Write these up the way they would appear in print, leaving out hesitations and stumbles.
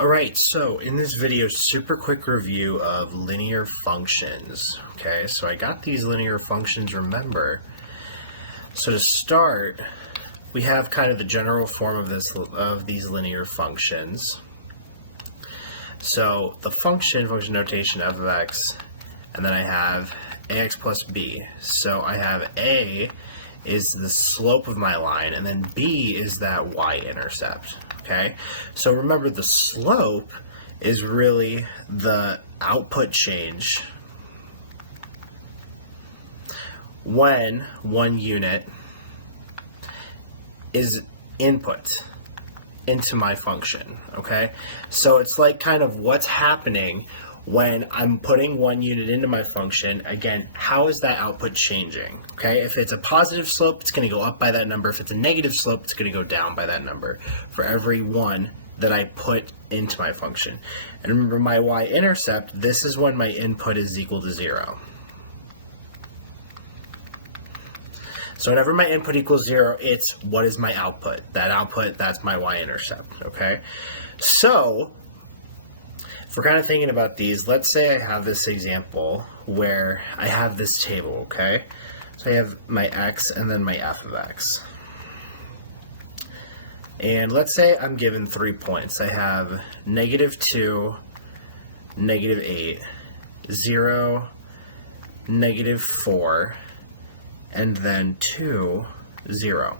Alright, so in this video, super quick review of linear functions. Okay, so I got these linear functions, remember. So to start, we have kind of the general form of these linear functions. So the function notation f of x, and then I have ax plus b. So I have a is the slope of my line, and then b is that y-intercept. Okay, so remember the slope is really the output change when one unit is input into my function. Okay, so it's like kind of what's happening when I'm putting one unit into my function. Again, how is that output changing? Okay, if it's a positive slope, it's going to go up by that number. If it's a negative slope, it's going to go down by that number for every one that I put into my function. And remember, my y-intercept, this is when my input is equal to 0. So whenever my input equals 0, it's what is my output? That output, that's my y-intercept, okay? So if we're kind of thinking about these, let's say I have this example where I have this table, okay? So I have my x and then my f of x. And let's say I'm given 3 points. I have -2, -8, 0, -4, and then 2, 0.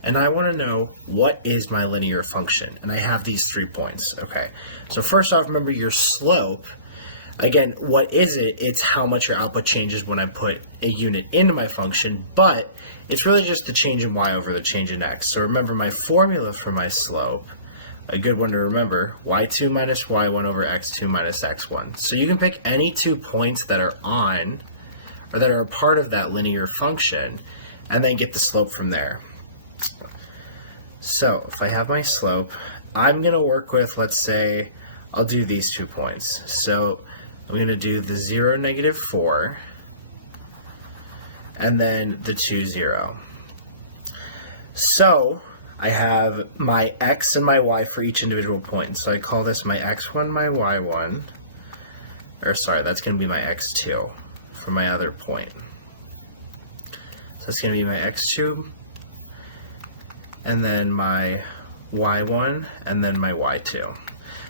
And I want to know what is my linear function. And I have these 3 points. Okay, so first off, remember your slope. Again, what is it? It's how much your output changes when I put a unit into my function, but it's really just the change in y over the change in x. So remember my formula for my slope, a good one to remember, y2 minus y1 over x2 minus x1. So you can pick any 2 points that are on, or that are a part of that linear function, and then get the slope from there. So if I have my slope, I'm going to work with, let's say, I'll do these 2 points. So I'm going to do the 0, -4, and then the 2, 0. So I have my x and my y for each individual point. So I call this my x1, my y1, or sorry, that's going to be my x2 for my other point. So it's going to be my x2, and then my y1, and then my y2.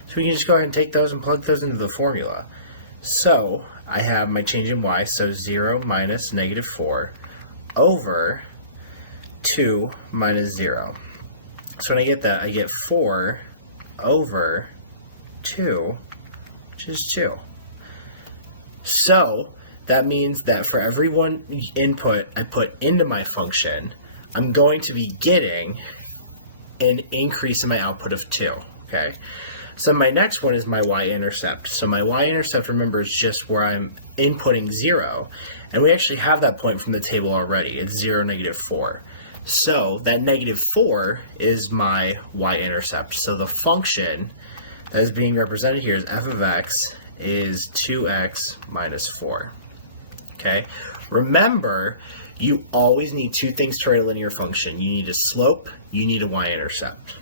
So we can just go ahead and take those and plug those into the formula. So I have my change in y, so 0 minus -4 over 2 minus 0. So when I get that, I get 4 over 2, which is 2. So that means that for every one input I put into my function, I'm going to be getting an increase in my output of 2, okay? So my next one is my y-intercept. So my y-intercept, remember, is just where I'm inputting 0, and we actually have that point from the table already. It's 0, -4. So that -4 is my y-intercept. So the function that is being represented here is f of x is 2x minus 4. Okay? Remember, you always need 2 things to write a linear function. You need a slope, you need a y-intercept.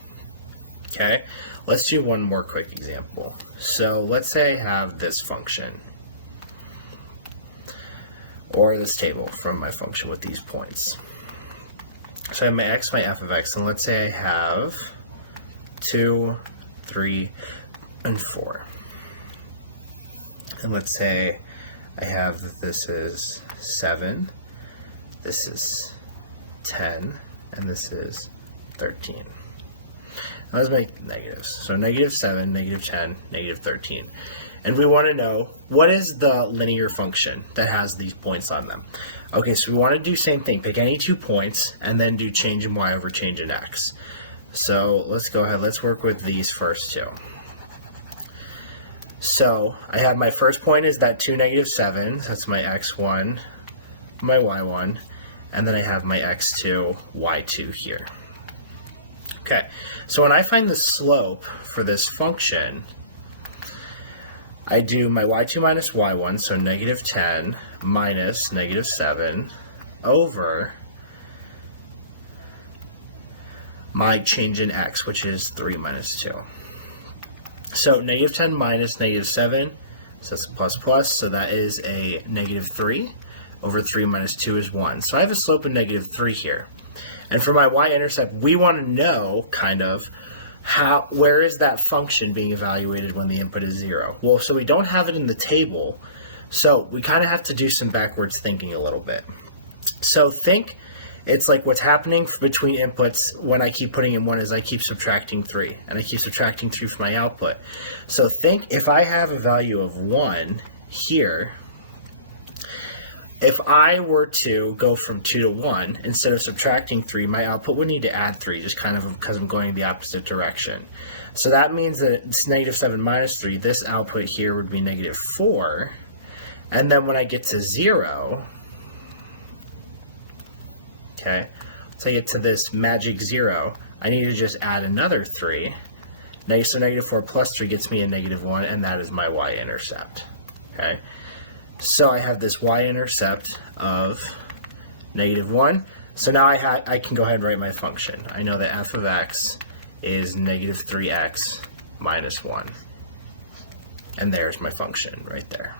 Okay? Let's do one more quick example. So let's say I have this function, or this table from my function with these points. So I have my x, my f of x, and let's say I have 2, 3, and 4. And let's say I have this is 7, this is 10, and this is 13. Now let's make negatives. So -7, -10, -13. And we want to know, what is the linear function that has these points on them? Okay, so we want to do the same thing. Pick any 2 points, and then do change in y over change in x. So let's go ahead, let's work with these first 2. So I have my first point is that 2, -7. That's my x1, my y1, and then I have my x2, y2 here. Okay, so when I find the slope for this function, I do my y2 minus y1, so -10 minus -7 over my change in x, which is 3 minus 2. So negative 10 minus negative 7, so that's a plus plus, so that is a negative 3. Over 3 minus 2 is 1. So I have a slope of negative 3 here. And for my y-intercept, we want to know, kind of, where is that function being evaluated when the input is 0? Well, so we don't have it in the table, so we kind of have to do some backwards thinking a little bit. So think it's like what's happening between inputs when I keep putting in 1 is I keep subtracting 3, and I keep subtracting 3 from my output. So think if I have a value of 1 here, if I were to go from 2 to 1, instead of subtracting 3, my output would need to add 3, just kind of because I'm going the opposite direction. So that means that it's negative 7 minus 3. This output here would be negative 4. And then when I get to 0, okay, so I get to this magic 0, I need to just add another 3. So negative 4 plus 3 gets me a negative 1, and that is my y-intercept. Okay. So I have this y-intercept of negative 1. So now I can go ahead and write my function. I know that f of x is negative 3x minus 1. And there's my function right there.